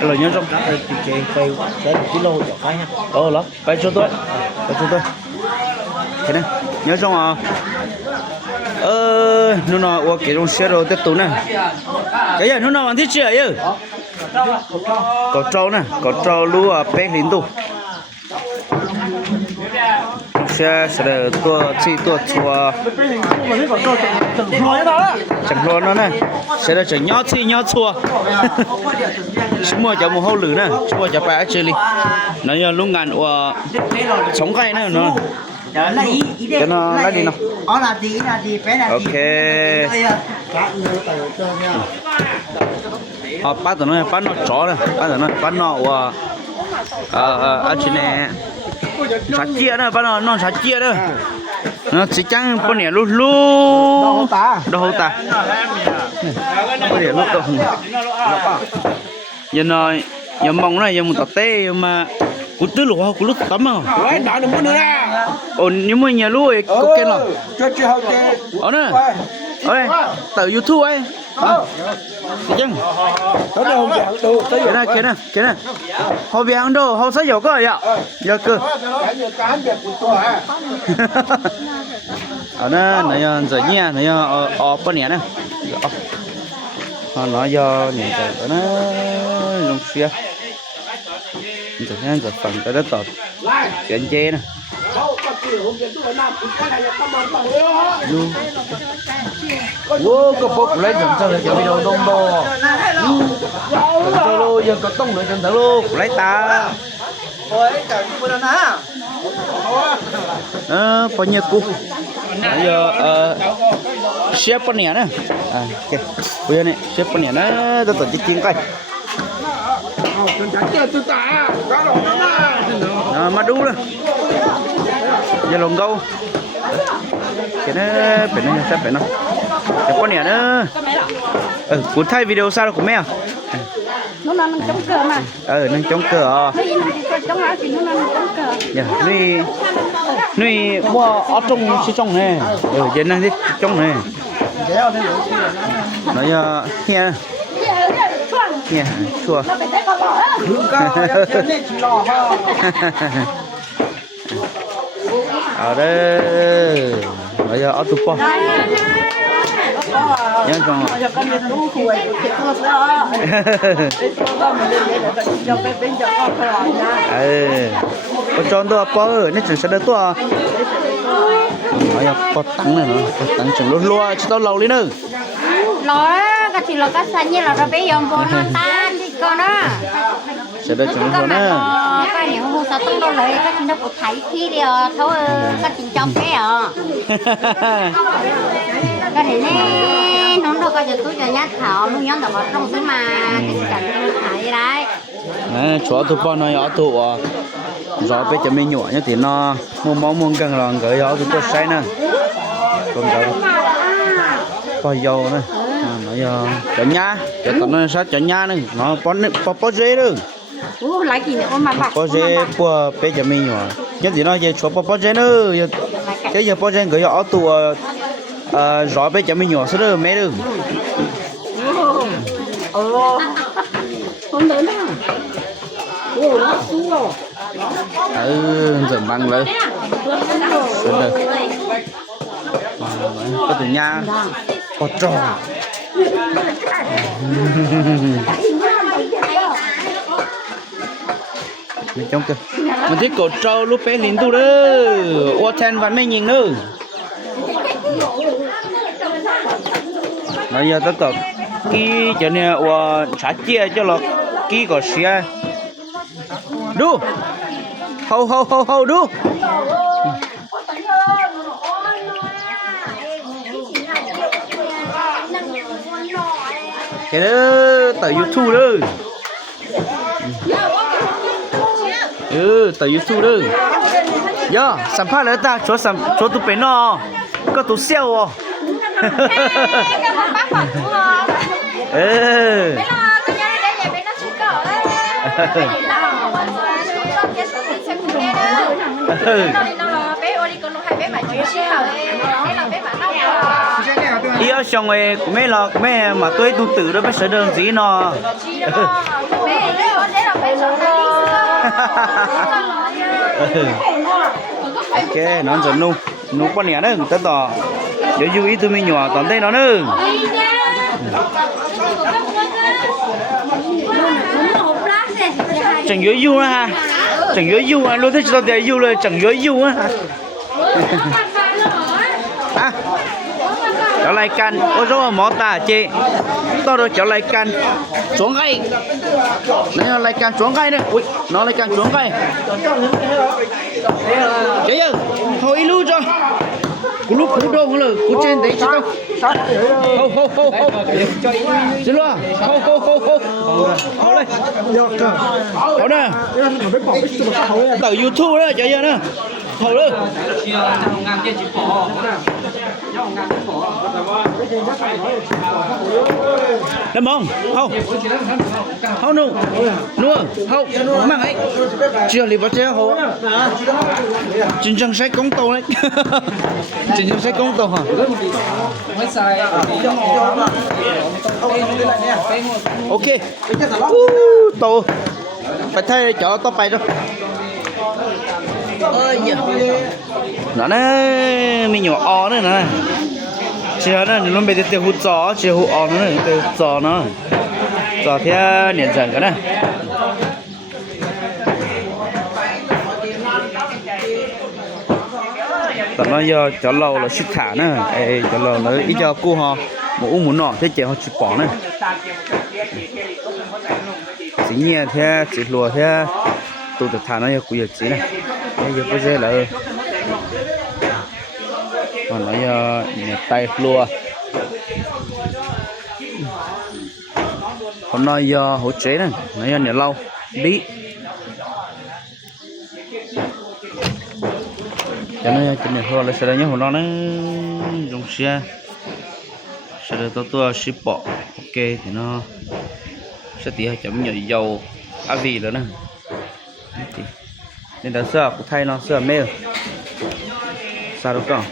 Rồi nhớ trong phải kilo cho phải ha. Đó, phải cho tôi. Thế này, nhớ trong à. Nó nói cái trong xe rồi tiếp tục nè. Cái gì nó nói bạn thích chưa vậy? Có trâu lúa bé lính tu. Xe sẽ tua chi tua chua. Chẳng lo nó nè. Sẽ là chẳng nhỏ chua. Chúng mua cho một hậu lử nè, chúng mua cho bà chơi đi. Nó giờ lúc ngàn sống cây nữa nó. Cho nó lấy đi nào. Ok. Bắt tụi nó chó này, bắt nó ở trên này sá chia nữa, bắt nó sá chia nữa. Nó chỉ chẳng con này lu đâu hậu ta. Con này nó đâu. Giờ nói giờ mong này giờ một tạt tê mà cú tứ lục cú lút tắm à. Đó đừng muốn nữa ra. Nếu mà nhà lúa có cái nào? Chưa hậu tê. Nè. Ơi, từ YouTube ấy. Chăng? Đó đâu không đâu. Cái này. Họ về ăn đâu, họ sẽ giàu cơ vậy? Giờ cơ. Nè, này giờ nha, này ở bên này nè. Nó do nhà trời nó dùng xe. Giờ phần cái đất tọt chuyện chê nè. Wow, có bốc lấy chừng sao giờ video đông đô. Rồi lô giờ có tông nữa chừng thử luôn, lấy ta. Ôi, trời bữa đó hả? Bao nhiêu cú. Bây giờ chef bên này nè. Ok. Bây giờ này chef bên này nó tôi chỉ chiên coi. Mà đu rồi. Giờ lồng câu. Cái nó phải nó sắp phải nó. Cái con này nó. Cuốn thay video sao của mẹ? Nó đang chống cờ mà. Nó chống cờ. Chống á thì nó đang chống cờ. Dạ, nuôi mua ở trong này. Giờ đang đi trong này. Nói nghe. Nghe, chua. Ở đây. Bây giờ ở tụi con. Nhớ con. Con tròn tôi bó ơi, nó chẳng sẽ được tôi. Bây giờ bó tặng này nữa, bó tặng chẳng lúa chứ tao lâu đi nữa. Nó cái chỉ là cái xanh như là nó bé dòng bồn nó tan thì con đó. Sẽ được chẳng lúa nữa. Cái này không sao tông đâu lấy cái chỉ nó cũng thấy khi đi thôi cái chỉ trong cái cái này nè nó đâu có cho tôi cho nhát thảo nó nhón vào trong cái mà cái cảnh thấy đấy. Chó tụi con nó ở tụ rồi bây giờ mình nhổ như thì nó mua món muôn cần là gửi ở tụi tôi say nè. Còn rồi coi dầu nè. Nó giờ chọn nha, cho tụi nó sát chọn nha nè, nó bó dê nữa. Lấy gì nữa mà bạc. Bó dê của bây giờ mình nhổ. Nhất thì nó về chó bó dê nữa. Cái giờ bó dê gửi ở tụ rồi bây giờ mình nhổ sẽ được mấy được. Con đến à? Nó xuống rồi. Dần băng lên. Được. Có từ nha. Có trò. Mình trông kìa. Mình thích cột trâu lúc bé lính tu đó. Ô ten vẫn mới nhìn nữa. Bây giờ tất cả ký cho nên xả chia cho là ký có xe. Đu. Hầu đu. Cái đó từ YouTube đó. Từ YouTube đó. Yo, sản phát là ta cho tụi bé nó có tụi sale à. Iyo xong rồi mẹ là mẹ mà tôi tu tử đó mới sợ đơn gì nó ok nó giờ nu con nhẹ nữa tất tỏ giờ yêu ý tôi mới nhỏ toàn đây nó nữa chẳng nhớ yêu ha chẳng nhớ yêu luôn thế cho tôi yêu rồi chẳng nhớ yêu á à trở lại can ô số mỏ ta chị tao rồi trở lại can xuống ngay nó lại can xuống ngay nữa ui nó lại can xuống ngay chị ơi thôi lưu cho cú lúc cú đâu rồi cú trên đấy chứ đâu hô hô hô hô chứ luôn hô hô hô hô hô lên hô nè từ YouTube đó chị ơi nè hô lên Lâm Bông, hô hô nu luôn hô mang ấy chưa lì bắt chế hô chính chân sách công tàu đấy chính chân sách công tàu hả ok tàu phải thay chở tao bay rồi ơi nó nè mình nhỏ o nữa nè chỉ là nó luôn bị tiêu hút gió chỉ hút o nữa tiêu gió nó gió theo nhiệt dần cái này tao nói giờ cho lâu là xuất thả nữa cho lâu là ít cho cô họ một uống muốn nọ thế chị họ chụp bỏ nữa chỉ nhẹ theo chỉ lùa theo tôi được thả nó giờ cũng giờ chỉ này giờ có dễ là còn nó giờ nhẹ tay lùa còn nó giờ hỗ trợ này nó giờ nhẹ lâu đi cho nên cái này thôi là sẽ là nhớ hồi nó dùng xe sẽ được tôi ship bỏ ok thì nó sẽ tí hai chấm nhảy dầu avi nữa nè nên đã sửa của thay nó sửa mail sao được không